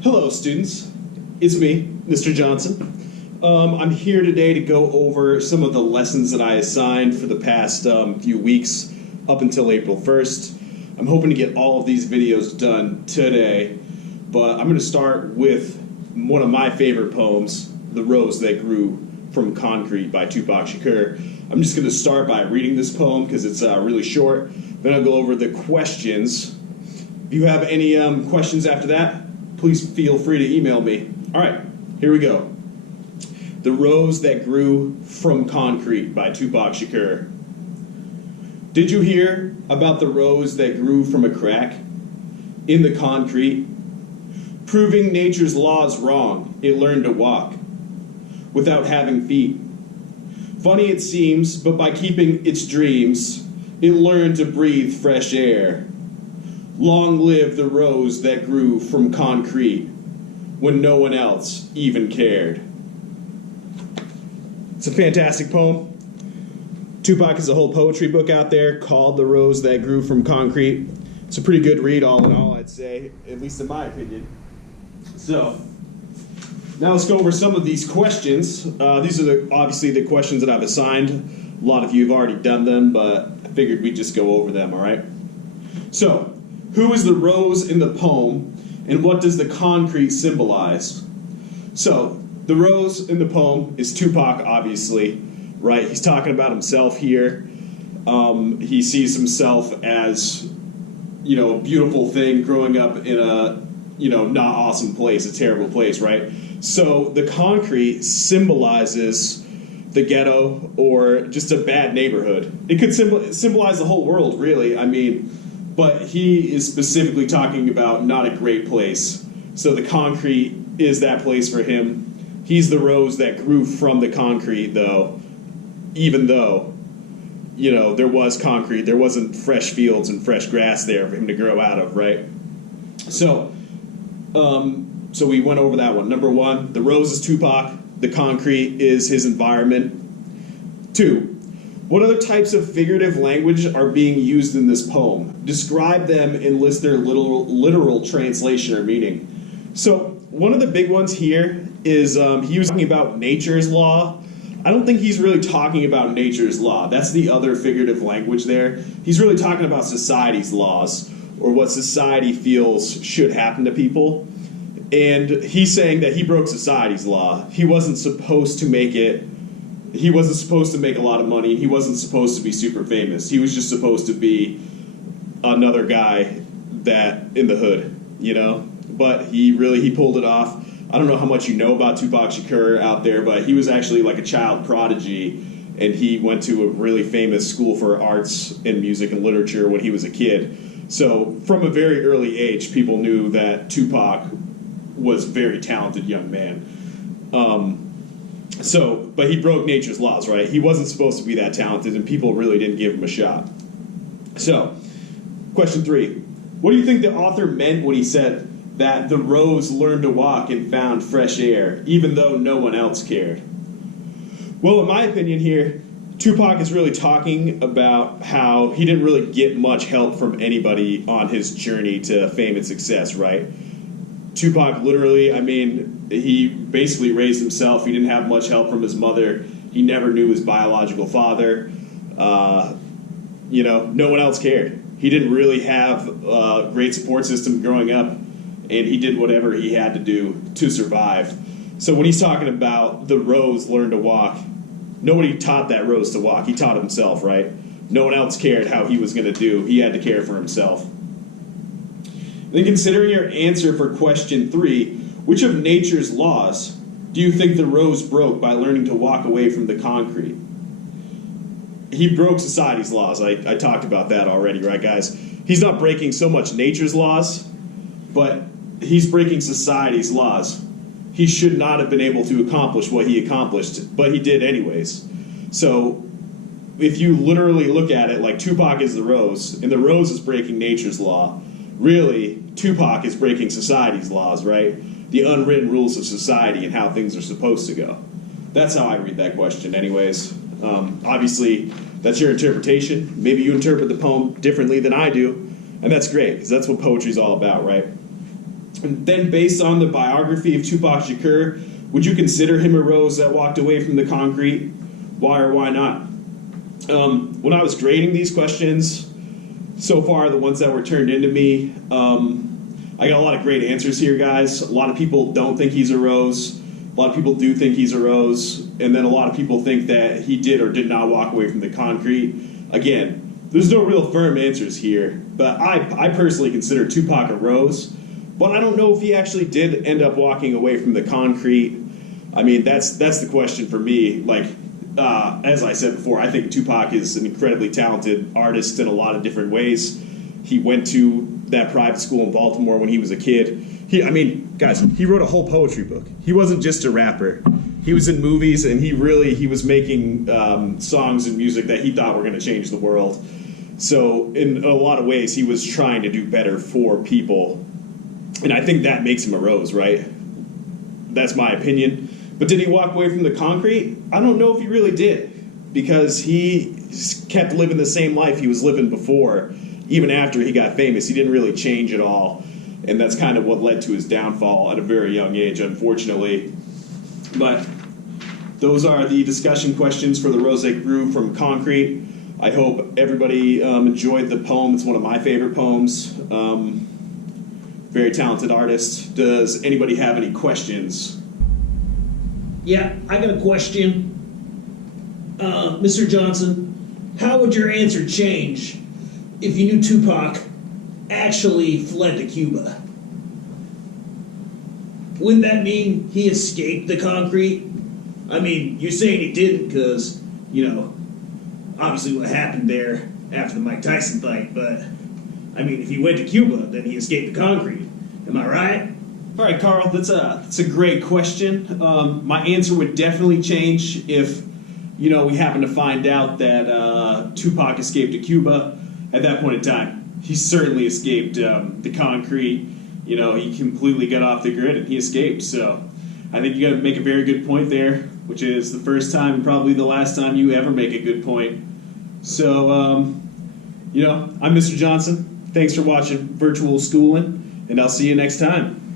Hello, students. It's me, Mr. Johnson. I'm here today to go over some of the lessons that I assigned for the past few weeks up until April 1st. I'm hoping to get all of these videos done today, but I'm going to start with one of my favorite poems, The Rose That Grew from Concrete by Tupac Shakur. I'm just going to start by reading this poem because it's really short. Then I'll go over the questions. If you have any questions after that, please feel free to email me. All right, here we go. The Rose That Grew from Concrete by Tupac Shakur. Did you hear about the rose that grew from a crack in the concrete? Proving nature's laws wrong, it learned to walk without having feet. Funny it seems, but by keeping its dreams, it learned to breathe fresh air. Long live the rose that grew from concrete when no one else even cared. It's a fantastic poem. Tupac has a whole poetry book out there called The Rose That Grew from Concrete. It's a pretty good read all in all, I'd say, at least in my opinion. So, now let's go over some of these questions. These are obviously the questions that I've assigned. A lot of you have already done them, but I figured we'd just go over them, all right? So, who is the rose in the poem, and what does the concrete symbolize? So, the rose in the poem is Tupac, obviously, right? He's talking about himself here. He sees himself as, a beautiful thing growing up in a, not awesome place, a terrible place, right? So the concrete symbolizes the ghetto or just a bad neighborhood. It could symbolize the whole world, really. But he is specifically talking about not a great place. So the concrete is that place for him. He's the rose that grew from the concrete, though, even though, there was concrete. There wasn't fresh fields and fresh grass there for him to grow out of, right? So we went over that one. Number one, the rose is Tupac. The concrete is his environment. 2, what other types of figurative language are being used in this poem? Describe them and list their literal translation or meaning. So one of the big ones here is he was talking about nature's law. I don't think he's really talking about nature's law. That's the other figurative language there. He's really talking about society's laws or what society feels should happen to people. And he's saying that he broke society's law. He wasn't supposed to make it. He wasn't supposed to make a lot of money. He wasn't supposed to be super famous. He was just supposed to be another guy that in the hood, But he pulled it off. I don't know how much you know about Tupac Shakur out there, but he was actually like a child prodigy, and he went to a really famous school for arts and music and literature when he was a kid. So from a very early age, people knew that Tupac was a very talented young man. But he broke nature's laws, right? He wasn't supposed to be that talented, and people really didn't give him a shot. So, question 3. What do you think the author meant when he said that the rose learned to walk and found fresh air, even though no one else cared? Well, in my opinion here, Tupac is really talking about how he didn't really get much help from anybody on his journey to fame and success, right? Tupac literally, he basically raised himself. He didn't have much help from his mother. He never knew his biological father. No one else cared. He didn't really have a great support system growing up, and he did whatever he had to do to survive. So when he's talking about the rose learned to walk, nobody taught that rose to walk. He taught himself, right? No one else cared how he was going to do. He had to care for himself. Then considering your answer for question 3, which of nature's laws do you think the rose broke by learning to walk away from the concrete? He broke society's laws. I talked about that already, right, guys? He's not breaking so much nature's laws, but he's breaking society's laws. He should not have been able to accomplish what he accomplished, but he did anyways. So if you literally look at it like Tupac is the rose, and the rose is breaking nature's law, really, Tupac is breaking society's laws, right? The unwritten rules of society and how things are supposed to go. That's how I read that question anyways. Obviously, that's your interpretation. Maybe you interpret the poem differently than I do, and that's great, because that's what poetry's all about, right? And then based on the biography of Tupac Shakur, would you consider him a rose that walked away from the concrete? Why or why not? When I was grading these questions, so far the ones that were turned into me, I got a lot of great answers here, guys. A lot of people don't think he's a rose. A lot of people do think he's a rose. And then a lot of people think that he did or did not walk away from the concrete. Again, there's no real firm answers here. But I personally consider Tupac a rose. But I don't know if he actually did end up walking away from the concrete. I mean, that's the question for me. Like, as I said before, I think Tupac is an incredibly talented artist in a lot of different ways. He went to that private school in Baltimore when he was a kid. Guys, he wrote a whole poetry book. He wasn't just a rapper. He was in movies, and he was making songs and music that he thought were going to change the world. So in a lot of ways, he was trying to do better for people. And I think that makes him a rose, right? That's my opinion. But did he walk away from the concrete? I don't know if he really did, because he kept living the same life he was living before. Even after he got famous, he didn't really change at all. And that's kind of what led to his downfall at a very young age, unfortunately. But those are the discussion questions for the Rose That Grew from Concrete. I hope everybody enjoyed the poem. It's one of my favorite poems. Very talented artist. Does anybody have any questions? Yeah, I got a question. Mr. Johnson, how would your answer change if you knew Tupac actually fled to Cuba? Wouldn't that mean he escaped the concrete? I mean, you're saying he didn't because, obviously what happened there after the Mike Tyson fight, but, I mean, if he went to Cuba, then he escaped the concrete. Am I right? All right, Carl, that's a great question. My answer would definitely change if, we happen to find out that Tupac escaped to Cuba. At that point in time, he certainly escaped the concrete. He completely got off the grid and he escaped. So I think you got to make a very good point there, which is the first time and probably the last time you ever make a good point. So, I'm Mr. Johnson. Thanks for watching Virtual Schoolin', and I'll see you next time.